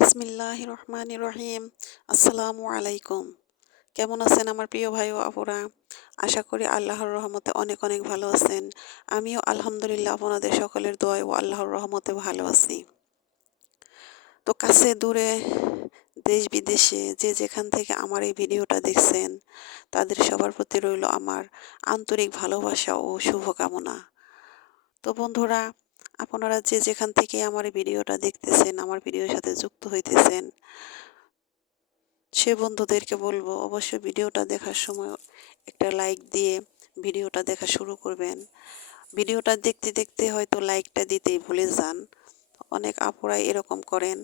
বিসমিল্লাহির রহমানির রহিম। আসসালামু আলাইকুম। কেমন আছেন আমার প্রিয় ভাই ও আপুরা? আশা করি আল্লাহর রহমতে অনেক অনেক ভালো আছেন। আমিও আলহামদুলিল্লাহ আপনাদের সকলের দোয়ায় ও আল্লাহর রহমতে ভালো আছি। তো কাছে দূরে দেশ বিদেশে যে যেখান থেকে আমার এই ভিডিওটা দেখছেন তাদের সবার প্রতি রইল আমার আন্তরিক ভালোবাসা ও শুভকামনা। তো বন্ধুরা, আপনারা যে যেখান থেকে আমার এই ভিডিওটা দেখতেছেন, আমার ভিডিওর সাথে যুক্ত হইতেছেন, সে বন্ধুদেরকে বলবো অবশ্যই ভিডিওটা দেখার সময় একটা লাইক দিয়ে ভিডিওটা দেখা শুরু করবেন। ভিডিওটা দেখতে দেখতে হয়তো লাইকটা দিতেই ভুলে যান। অনেক আপুরাই এরকম করেন,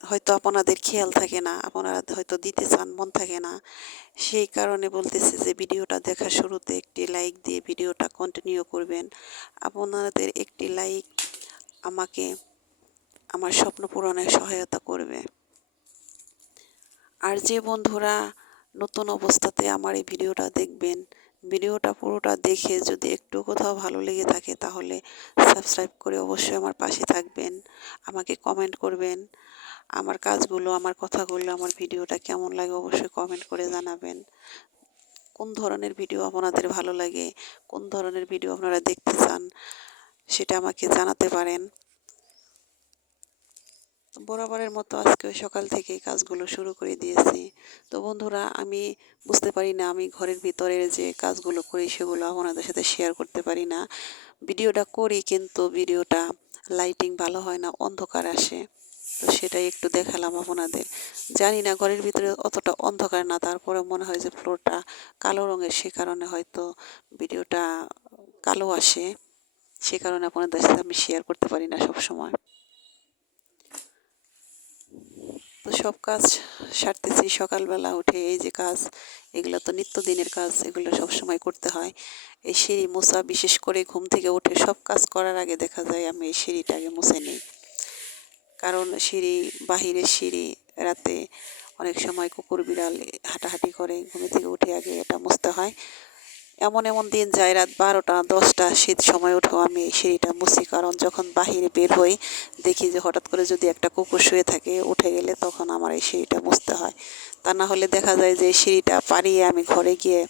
হয়তো আপনাদের খেয়াল থাকে না, আপনারা হয়তো দিতে চান, মন থাকে না। সেই কারণে বলতেছে যে ভিডিওটা দেখার শুরুতে একটি লাইক দিয়ে ভিডিওটা কন্টিনিউ করবেন। আপনাদের একটি লাইক আমাকে আমার স্বপ্ন পূরণে সহায়তা করবে। আর যে বন্ধুরা নতুন অবস্থাতে আমার এই ভিডিওটা দেখবেন, ভিডিওটা পুরোটা দেখে যদি একটু কোথাও ভালো লেগে থাকে তাহলে সাবস্ক্রাইব করে অবশ্যই আমার পাশে থাকবেন, আমাকে কমেন্ট করবেন। আমার কাজগুলো, আমার কথাগুলো, আমার ভিডিওটা কেমন লাগে অবশ্যই কমেন্ট করে জানাবেন। কোন ধরনের ভিডিও আপনাদের ভালো লাগে, কোন ধরনের ভিডিও আপনারা দেখতে চান সেটা আমাকে জানাতে পারেন। বরাবরের মতো আজকে সকাল থেকেই কাজগুলো শুরু করে দিয়েছি। তো বন্ধুরা, আমি বুঝতে পারি না আমি ঘরের ভিতরের যে কাজগুলো করি সেগুলো আপনাদের সাথে শেয়ার করতে পারি না। ভিডিওটা করি কিন্তু ভিডিওটা লাইটিং ভালো হয় না, অন্ধকার আসে। তো সেটাই একটু দেখালাম আপনাদের। জানি না ঘরের ভিতরে অতটা অন্ধকার না, তারপরে মনে হয় যে ফ্লোরটা কালো রঙের, সে কারণে হয়তো ভিডিওটা কালো আসে। সে কারণে আপনাদের সাথে আমি শেয়ার করতে পারি না সব সময়। তো সব কাজ সারতেছি সকালবেলা উঠে। এই যে কাজ, এগুলো তো নিত্যদিনের কাজ, এগুলো সব সময় করতে হয়। এই সিঁড়ি মোছা, বিশেষ করে ঘুম থেকে উঠে সব কাজ করার আগে দেখা যায় আমি এই সিঁড়িটা আগে মুছে নিই। কারণ সিঁড়ি, বাহিরের সিঁড়ি, রাতে অনেক সময় কুকুর বিড়াল হাঁটাহাঁটি করে, ঘুম থেকে উঠে আগে এটা মুছতে হয়। এমন এমন দিন যায় রাত 12টা 10টা শীত সময় উঠেও আমি এই সিঁড়িটা মুছি, কারণ যখন বাহিরে বের হই দেখি যে হঠাৎ করে যদি একটা কুকুর শুয়ে থাকে উঠে গেলে তখন আমার এই সিঁড়িটা মুছতে হয়। তা না হলে দেখা যায় যে এই সিঁড়িটা পাড়িয়ে আমি ঘরে গিয়ে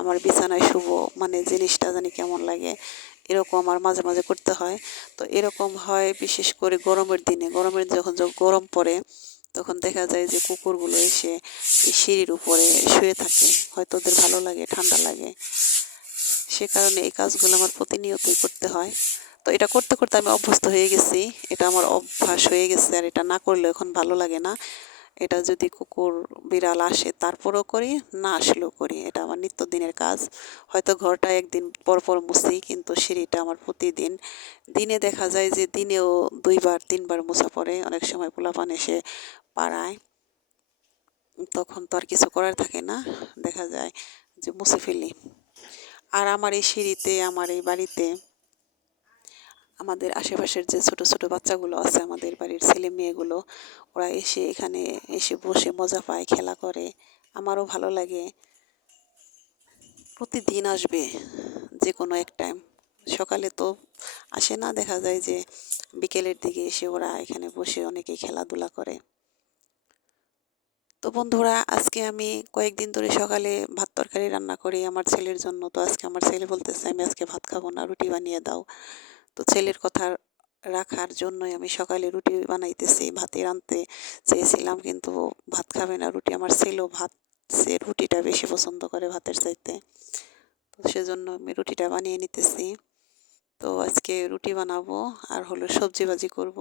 আমার বিছানায় শুবো, মানে জিনিসটা জানি কেমন লাগে, এরকম আমার মাঝে মাঝে করতে হয়। তো এরকম হয় বিশেষ করে গরমের দিনে। যখন গরম পড়ে তখন দেখা যায় যে কুকুরগুলো এসে এই সিঁড়ির উপরে শুয়ে থাকে, হয়তো ওদের ভালো লাগে, ঠান্ডা লাগে। সে কারণে এই কাজগুলো আমার প্রতিনিয়তই করতে হয়। তো এটা করতে করতে আমি অভ্যস্ত হয়ে গেছি, এটা আমার অভ্যাস হয়ে গেছে। আর এটা না করলে এখন ভালো লাগে না। এটা যদি কুকুর বিড়াল আসে তারপরেও করি, না আসলেও করি, এটা আমার নিত্যদিনের কাজ। হয়তো ঘরটা একদিন পর পর মুছি, কিন্তু সিঁড়িটা আমার প্রতিদিন। দিনে দেখা যায় যে দিনেও 2বার 3বার মোছা পড়ে। অনেক সময় পোলাপান এসে পাড়ায়, তখন তো আর কিছু করার থাকে না, দেখা যায় যে মুছে ফেলি। আর আমার এই সিঁড়িতে, আমার এই বাড়িতে আমাদের আশেপাশের যে ছোট ছোট বাচ্চাগুলো আছে, আমাদের বাড়ির ছেলে মেয়েগুলো, ওরা এসে এখানে এসে বসে মজা পায়, খেলা করে। আমারও ভালো লাগে। প্রতিদিন আসবে যে কোনো এক টাইম। সকালে তো আসে না, দেখা যায় যে বিকেলের দিকে এসে ওরা এখানে বসে অনেকেই খেলাধুলা করে। তো বন্ধুরা, আজকে আমি কয়েকদিন ধরে সকালে ভাত তরকারি রান্না করি আমার ছেলের জন্য। তো আজকে আমার ছেলে বলতেছে আমি আজকে ভাত খাবো না, রুটি বানিয়ে দাও। তো ছেলের কথা রাখার জন্যই আমি সকালে রুটি বানাইতেছি। ভাতে রাঁধতে চেয়েছিলাম কিন্তু ভাত খাবে না, রুটি। আমার ছেলেও ভাত, সে রুটিটা বেশি পছন্দ করে ভাতের চাইতে। তো সেজন্য আমি রুটিটা বানিয়ে নিতেছি। তো আজকে রুটি বানাবো আর হলো সবজি ভাজি করব।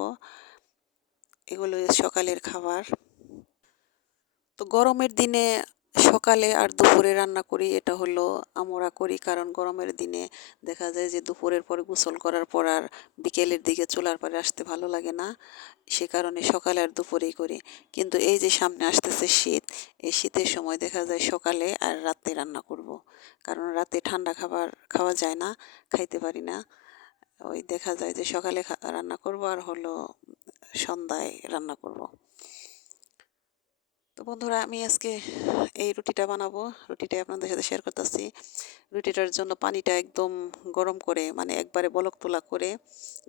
এগুলো সকালের খাবার। তো গরমের দিনে সকালে আর দুপুরে রান্না করি, এটা হলো আমরা করি কারণ গরমের দিনে দেখা যায় যে দুপুরের পরে গোসল করার পর আর বিকেলের দিকে চুলার পরে আসতে ভালো লাগে না। সে কারণে সকালে আর দুপুরেই করি। কিন্তু এই যে সামনে আসতেছে শীত, এই শীতের সময় দেখা যায় সকালে আর রাতে রান্না করব। কারণ রাতে ঠান্ডা খাবার খাওয়া যায় না, খাইতে পারি না। ওই দেখা যায় যে সকালে রান্না করব আর হলো সন্ধ্যায় রান্না করব। তো বন্ধুরা, আমি আজকে এই রুটিটা বানাবো, রুটিটাই আপনাদের সাথে শেয়ার করতেছি। রুটিটার জন্য পানিটা একদম গরম করে, মানে একবারে বলক তোলা করে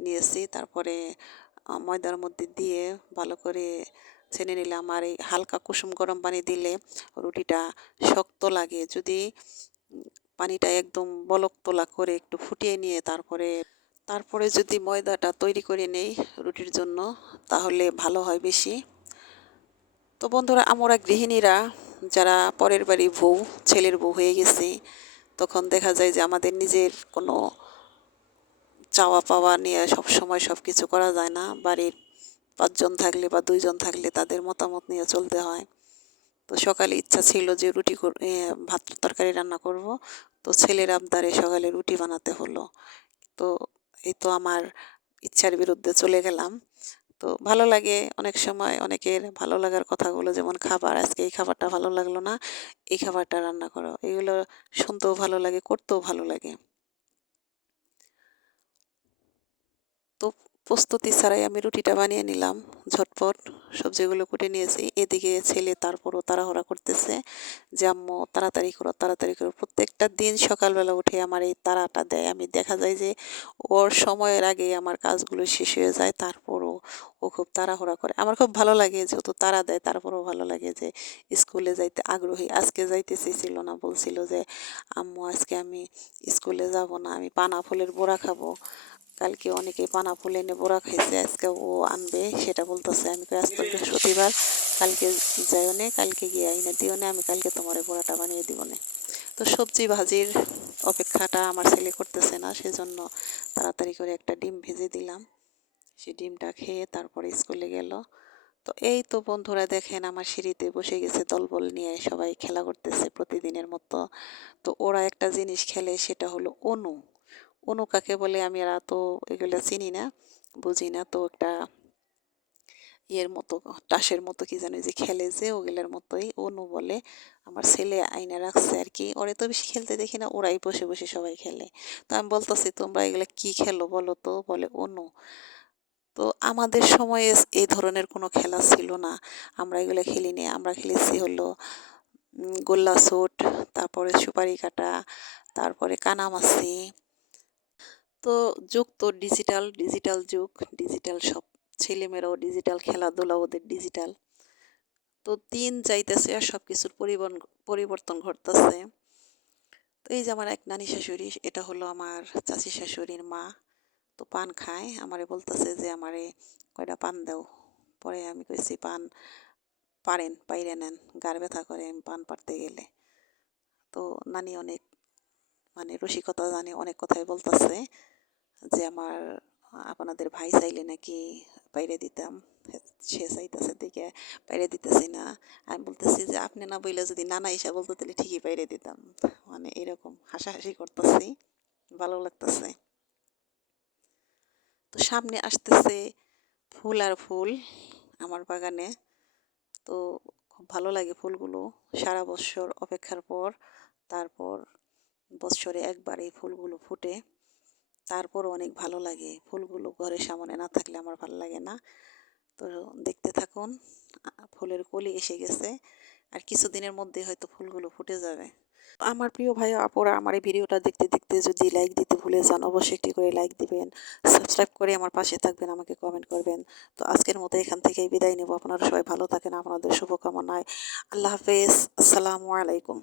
নিয়েছি। তারপরে ময়দার মধ্যে দিয়ে ভালো করে ছেনে নিলাম। আর এই হালকা কুসুম গরম পানি দিলে রুটিটা শক্ত লাগে। যদি পানিটা একদম বলক তোলা করে একটু ফুটিয়ে নিয়ে তারপরে যদি ময়দাটা তৈরি করে নেই রুটির জন্য, তাহলে ভালো হয় বেশি। তো বন্ধুরা, আমরা গৃহিণীরা যারা পরের বাড়ি বউ, ছেলের বউ হয়ে গেছি, তখন দেখা যায় যে আমাদের নিজের কোনো চাওয়া পাওয়া নিয়ে সব সময় সব কিছু করা যায় না। বাড়ির ৫ জন থাকলে বা ২ জন থাকলে তাদের মতামত নিয়ে চলতে হয়। তো সকালে ইচ্ছা ছিল যে ভাত তরকারি রান্না করব। তো ছেলের আবদারে সকালে রুটি বানাতে হলো। তো এই তো আমার ইচ্ছার বিরুদ্ধে চলে গেলাম। তো ভালো লাগে অনেক সময় অনেকের ভালো লাগার কথাগুলো, যেমন খাবার, আজকে এই খাবারটা ভালো লাগলো না, এই খাবারটা রান্না করো। এগুলো শুনতেও ভালো লাগে, করতেও ভালো লাগে। তো প্রস্তুতি ছাড়াই আমি রুটিটা বানিয়ে নিলাম ঝটপট। সবজিগুলো কুটে নিয়েছি। এদিকে ছেলে তারপরও তাড়াহুড়া করতেছে যে আম্মু তাড়াতাড়ি করো, তাড়াতাড়ি করো। প্রত্যেকটা দিন সকালবেলা উঠে আমার এই তাড়াটা দেয়। আমি দেখা যায় যে ওর সময়ের আগেই আমার কাজগুলো শেষ হয়ে যায়, তারপরও ও খুব তাড়াহুড়া করে। আমার খুব ভালো লাগে যে ও তো তাড়া দেয়, তারপরেও ভালো লাগে যে স্কুলে যাইতে আগ্রহী। আজকে যাইতে চেয়েছিল না, বলছিল যে আম্মু আজকে আমি স্কুলে যাব না, আমি পানা ফলের বড়া খাবো। কালকে অনেকে পানা ফুল এনে বড়া খাইছে, আজকে ও আনবে সেটা বলতেছে। আমি কই আজ তো বৃহস্পতিবার, কালকে যাইও নে, কালকে গিয়ে আইনে দিও নে, আমি কালকে তোমার বড়াটা বানিয়ে দিব নে। তো সবজি ভাজির অপেক্ষাটা আমার ছেলে করতেছে না, সেজন্য তাড়াতাড়ি করে একটা ডিম ভেজে দিলাম। সে ডিমটা খেয়ে তারপরে স্কুলে গেল। তো এই তো বন্ধুরা, দেখেন আমার সিঁড়িতে বসে গেছে দলবল নিয়ে, সবাই খেলা করতেছে প্রতিদিনের মতো। তো ওরা একটা জিনিস খেলে, সেটা হলো অনু। অনু কাকে বলে আমি আর তো এগুলো চিনি না, বুঝি না। তো একটা ইয়ের মতো, টাসের মতো কি জানি যে খেলে, যে ওগুলোর মতোই অনু বলে। আমার ছেলে আইনা রাখছে আর কি। ওরা তো বেশি খেলতে দেখি না, ওরাই বসে বসে সবাই খেলে। তো আমি বলতেছি তোমরা এগুলো কি খেলো বলো তো, বলে অনু। তো আমাদের সময়ে এই ধরনের কোনো খেলা ছিল না, আমরা এগুলো খেলিনি। আমরা খেলেছি হলো গোল্লা ছুট, তারপরে সুপারি কাটা, তারপরে কানামাছি। তো যুগ তো ডিজিটাল, ডিজিটাল যুগ, ডিজিটাল সব। ছেলেমেয়েরাও ডিজিটাল, খেলাধুলা ওদের ডিজিটাল। তো দিন যাইতেছে আর সব কিছুর পরিবর্তন ঘটতেছে। তো এই যে আমার এক নানি শাশুড়ি, এটা হলো আমার চাচি শাশুড়ির মা। তো পান খায়, আমারে বলতেছে যে আমারে কয়টা পান দাও। পরে আমি কইছি পান পারেন, পাইরে নেন, গার ব্যথা করে আমি পান পাড়তে গেলে। তো নানি অনেক মানে রসিকতা জানে, অনেক কথাই বলতেছে যে আমার আপনাদের ভাই চাইলে নাকি বাইরে দিতাম, সে চাইতেছে দেখে বাইরে দিতেছি না। আমি বলতেছি যে আপনি না বইলে যদি নানা এসে বলতো তাহলে ঠিকই বাইরে দিতাম। মানে এরকম হাসাহাসি করতেছি, ভালো লাগতেছে। তো সামনে আসতেছে ফুল আর ফুল আমার বাগানে। তো খুব ভালো লাগে ফুলগুলো, সারা বছর অপেক্ষার পর তারপর বছরে একবার এই ফুলগুলো ফুটে। তারপরও অনেক ভালো লাগে ফুলগুলো, ঘরের সামনে না থাকলে আমার ভালো লাগে না। তো দেখতে থাকুন, ফুলের কলি এসে গেছে, আর কিছুদিনের মধ্যে হয়তো ফুলগুলো ফুটে যাবে। আমার প্রিয় ভাই আপুরা, আমার এই ভিডিওটা দেখতে দেখতে যদি লাইক দিতে ভুলে যান, অবশ্যই একটি করে লাইক দিবেন, সাবস্ক্রাইব করে আমার পাশে থাকবেন, আমাকে কমেন্ট করবেন। তো আজকের মতো এখান থেকেই বিদায় নেব। আপনারা সবাই ভালো থাকেন, আপনাদের শুভকামনায়। আল্লাহ হাফেজ, আসসালামু আলাইকুম।